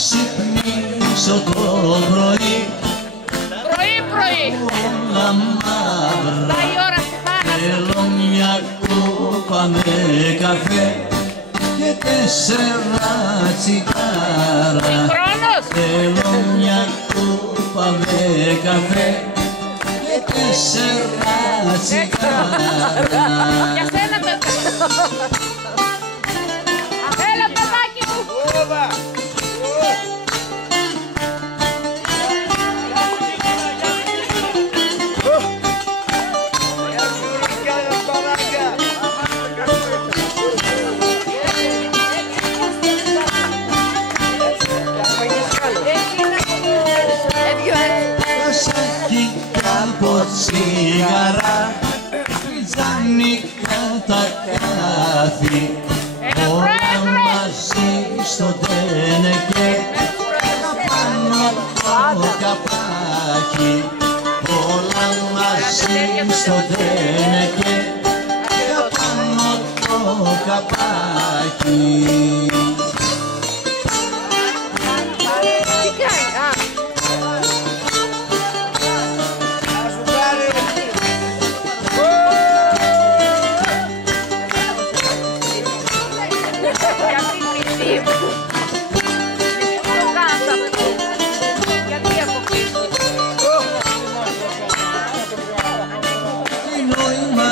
ξυπνήσω το πρωί, όλα μαύρα, θέλω μια κούπα με καφέ και 4 τσιγάρα. Θέλω μια κούπα με καφέ και 4 τσιγάρα. Για σένα έλα παιδάκι μου. Τσιγαρά, τζανίκα τα κάθη, όλα μαζί στο τένεκε, πάνω το καπάκι, όλα μαζί στο τένεκε, πάνω το καπάκι. Τι νόημα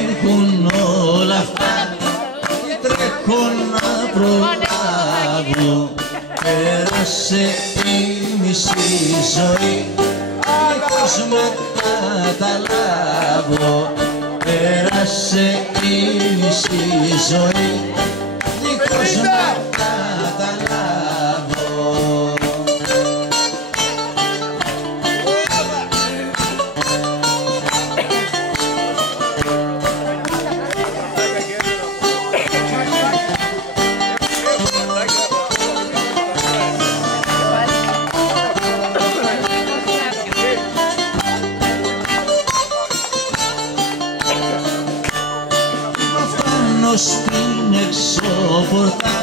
έχουν όλα αυτά και τρέχω να προλάβω. Πέρασε η μισή ζωή δίχως να καταλάβω. Πέρασε η μισή ζωή δίχως να καταλάβω. Στην εξώπορτα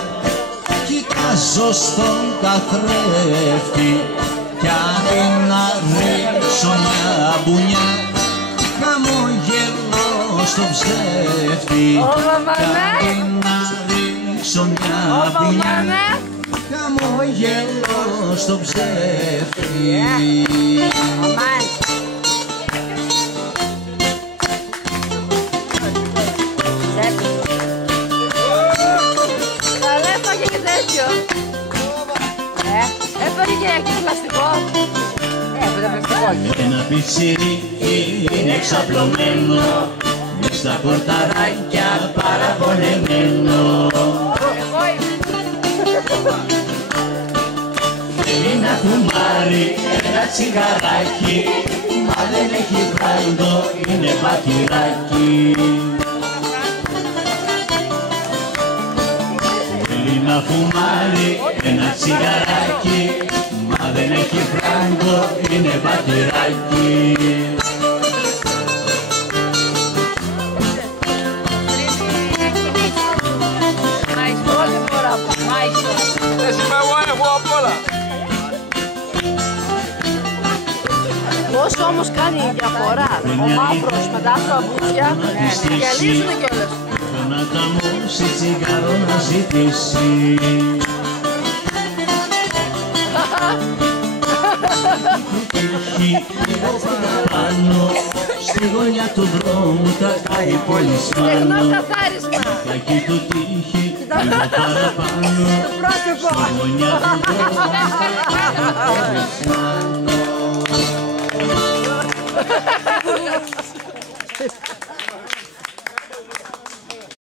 κοιτάζω στον καθρέφτη κι αντί να ρίξω μια μπουνιά χαμογελώ στον ψεύτη. Κι αντί να ρίξω μια μπουνιά χαμογελώ στον ψεύτη. Έφερε και έχει πλαστικό. Ένα πιτσίρι είναι εξαπλωμένο μες στα πορταράκια παραπονεμένο. Θέλει να φουμάρει ένα τσιγαράκι, μα δεν έχει φράγκο, είναι πατηράκι. Θέλει να φουμάρει ένα τσιγαράκι, μα δεν έχει φράγκο, είναι πατηράκι. Όσο όμως κάνει η διαφορά, ο μαύρος με τα άσπρα βούτια γυαλίζουνε κιόλας. Να ταμώσει τσιγάρο να ζητήσει. Έχει πάνω στη γωνιά του δρόμου τα κάει πολυσμάνο. Κακή του τύχη λίγο παραπάνω στη γωνιά του δρόμου τα κάει πολυσμάνο.